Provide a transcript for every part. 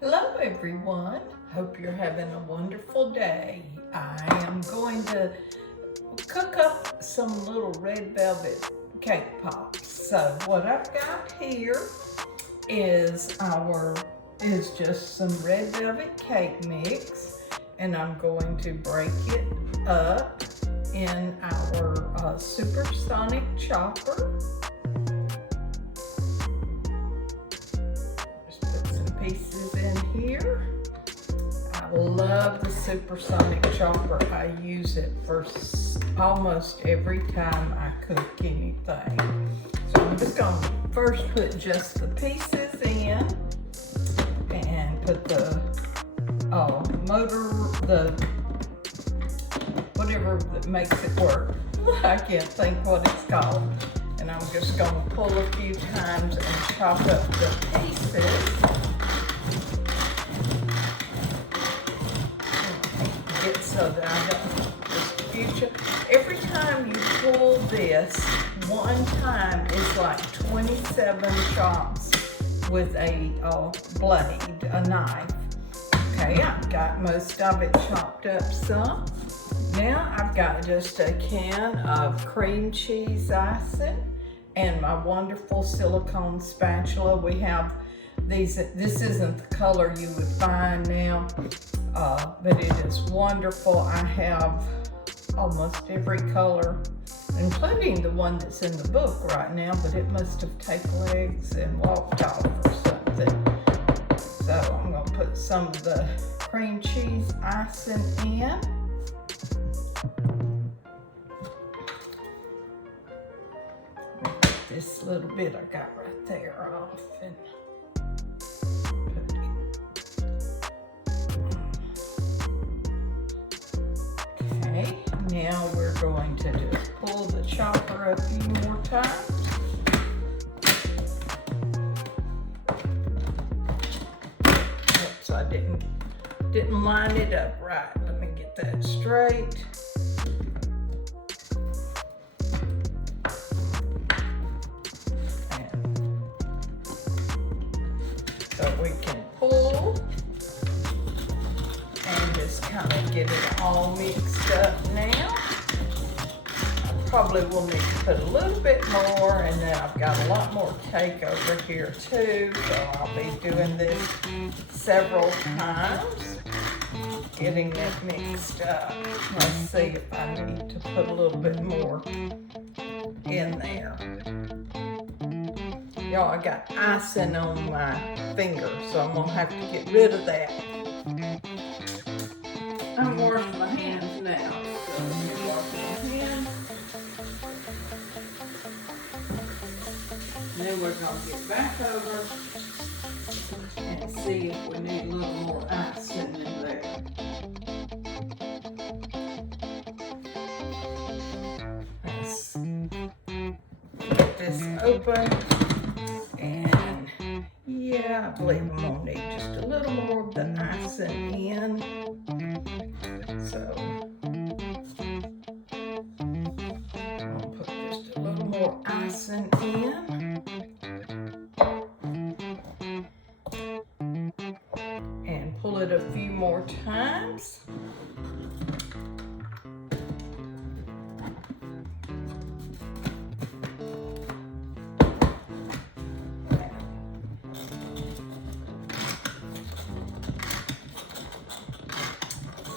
Hello everyone, hope you're having a wonderful day. I am going to cook up some little red velvet cake pops. So what I've got here is just some red velvet cake mix, and I'm going to break it up in our supersonic chopper. Pieces in here. I love the supersonic chopper. I use it for almost every time I cook anything. So I'm just going to first put just the pieces in and put the motor, whatever that makes it work. I can't think what it's called. And I'm just going to pull a few times and chop up the pieces. So that I don't every time you pull this, one time is like 27 chops with a blade, a knife. Okay, I've got most of it chopped up some. Now I've got just a can of cream cheese icing and my wonderful silicone spatula. We have these, this isn't the color you would find now, but it is wonderful. I have almost every color, including the one that's in the book right now, but it must have taken legs and walked off or something. So I'm going to put some of the cream cheese icing in. This little bit I got right there off and now we're going to just pull the chopper a few more times. Oops, I didn't line it up right. Let me get that straight. So we can pull and just kind of get it all mixed up now. I probably will need to put a little bit more, and then I've got a lot more cake over here too, so I'll be doing this several times, getting it mixed up. Let's see if I need to put a little bit more in there. Y'all, I got icing on my finger, so I'm gonna have to get rid of that. I'm washing my hands now, so I'm washing my hands. And then we're gonna get back over and see if we need a little more icing in there. Let's get this open. And yeah, I believe I'm gonna need just a little more of the icing in. So I'll put just a little more icing in and pull it a few more times.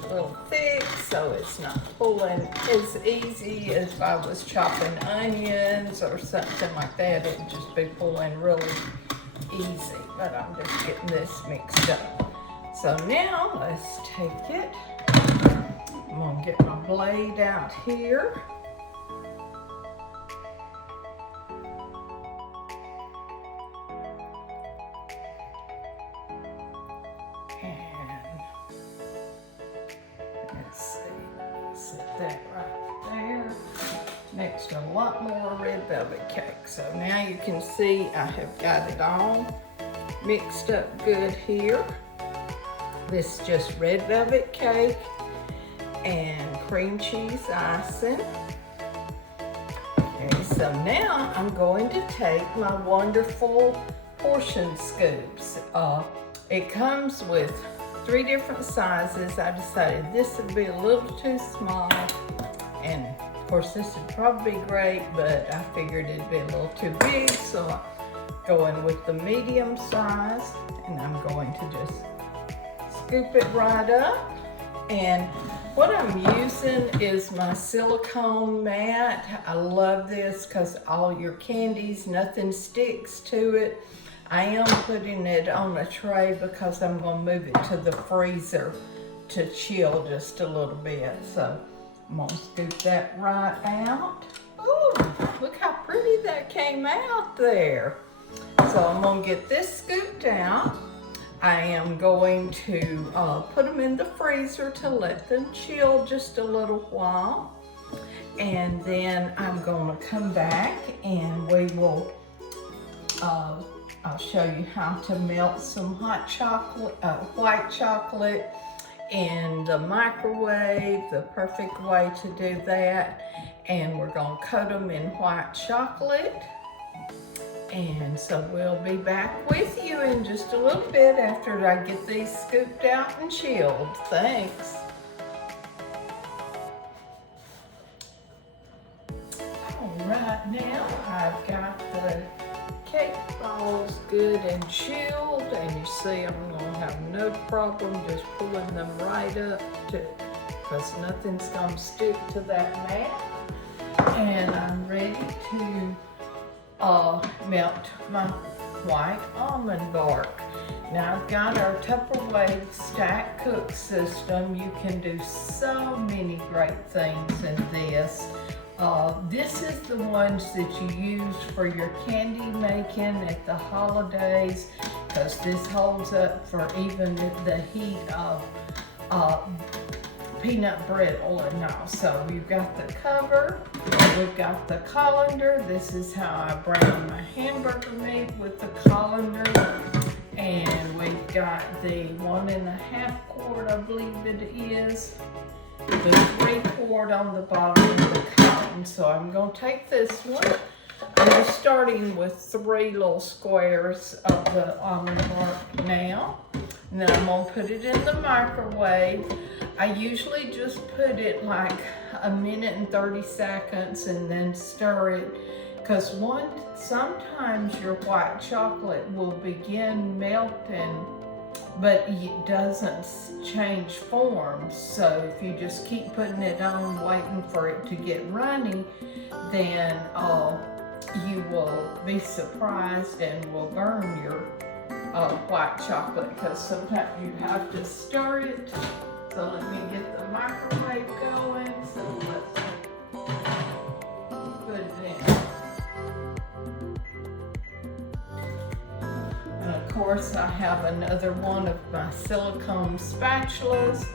A little thick, so it's not pulling as easy as if I was chopping onions or something like that. It'd just be pulling really easy, but I'm just getting this mixed up. So now let's take it. I'm gonna get my blade out here. That right there next to a lot more red velvet cake. So now you can see I have got it all mixed up good here. This is just red velvet cake and cream cheese icing. Okay, so now I'm going to take my wonderful portion scoops. It comes with 3 different sizes. I decided this would be a little too small, and of course this would probably be great, but I figured it'd be a little too big, so I'm going with the medium size, and I'm going to just scoop it right up. And what I'm using is my silicone mat. I love this because all your candies, nothing sticks to it. I am putting it on a tray because I'm going to move it to the freezer to chill just a little bit. So I'm going to scoop that right out. Ooh, look how pretty that came out there. So I'm going to get this scooped out. I am going to put them in the freezer to let them chill just a little while. And then I'm going to come back and we will I'll show you how to melt some hot chocolate, white chocolate in the microwave, the perfect way to do that. And we're going to coat them in white chocolate. And so we'll be back with you in just a little bit after I get these scooped out and chilled. Thanks. All right, now I've got the cake balls good and chilled, and you see I'm going to have no problem just pulling them right up because nothing's going to stick to that mat. And I'm ready to melt my white almond bark. Now I've got our Tupperware stack cook system. You can do so many great things in this. This is the ones that you use for your candy making at the holidays, because this holds up for even the heat of peanut brittle and all. So you've got the cover, we've got the colander. This is how I brown my hamburger meat with the colander. And we've got the 1.5 quart, I believe it is, the 3 quart on the bottom of the cotton. So I'm going to take this one. I'm just starting with 3 little squares of the almond bark now. And then I'm going to put it in the microwave. I usually just put it like 1 minute and 30 seconds and then stir it, because sometimes your white chocolate will begin melting, but it doesn't change form. So if you just keep putting it on, waiting for it to get runny, then you will be surprised and will burn your white chocolate, because sometimes you have to stir it. So let me get the microwave going. So let's put it in. And of course I have another one of my silicone spatulas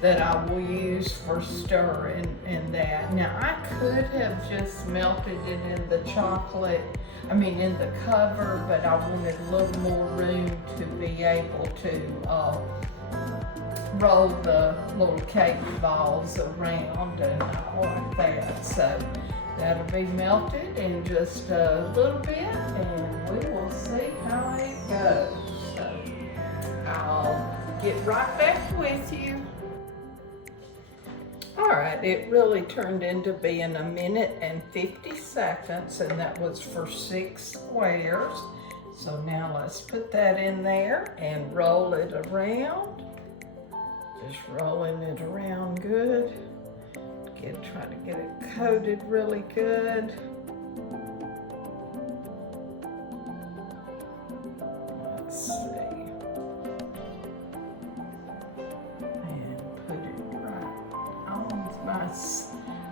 that I will use for stirring and that. Now I could have just melted it in the chocolate, in the cover, but I wanted a little more room to be able to roll the little cake balls around and all like that. So that'll be melted in just a little bit, and we will see how it goes. So I'll get right back with you. All right, it really turned into being 1 minute and 50 seconds, and that was for 6 squares. So now let's put that in there and roll it around. Just rolling it around good. Try to get it coated really good. Let's see. And put it right on my...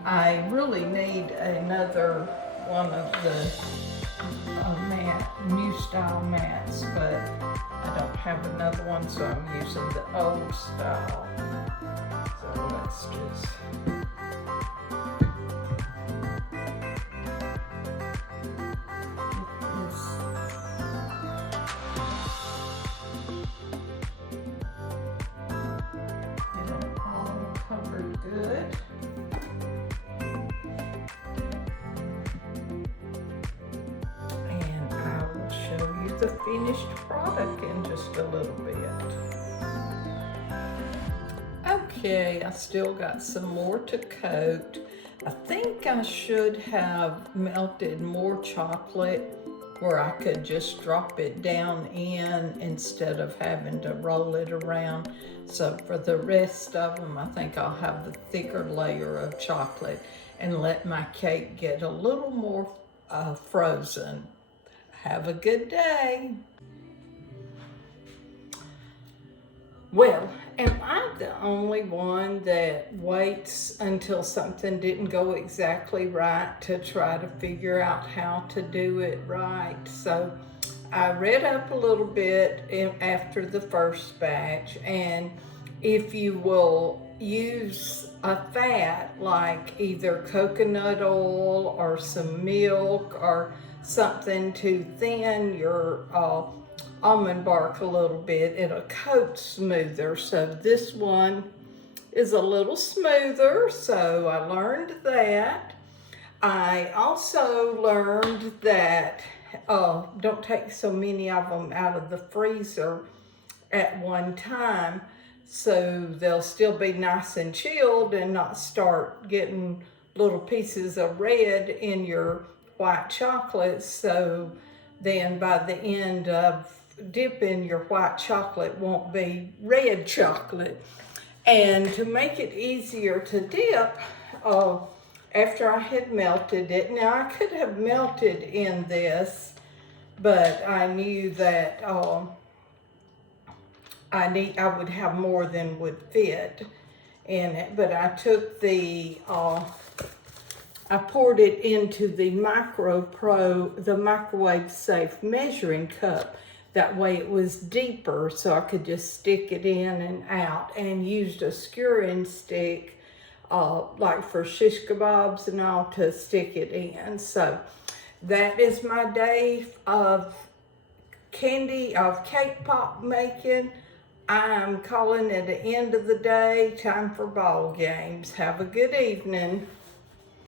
I really need another one of the new style mats, but I don't have another one, so I'm using the old style. So let's just... the finished product in just a little bit. Okay, I still got some more to coat. I think I should have melted more chocolate where I could just drop it down in instead of having to roll it around. So for the rest of them, I think I'll have the thicker layer of chocolate and let my cake get a little more frozen. Have a good day. Well, am I the only one that waits until something didn't go exactly right to try to figure out how to do it right? So I read up a little bit after the first batch, and if you will use a fat like either coconut oil or some milk or something to thin your almond bark a little bit, it'll coat smoother. So this one is a little smoother, so I learned that. I also learned that don't take so many of them out of the freezer at one time, so they'll still be nice and chilled and not start getting little pieces of red in your white chocolate. So then by the end of dipping, your white chocolate won't be red chocolate. And to make it easier to dip, after I had melted it, now I could have melted in this, but I knew that I would have more than would fit in it. But I took I poured it into the microwave safe measuring cup. That way it was deeper, so I could just stick it in and out, and used a skewering stick, like for shish kebabs and all, to stick it in. So that is my day of cake pop making. I'm calling it the end of the day. Time for ball games. Have a good evening.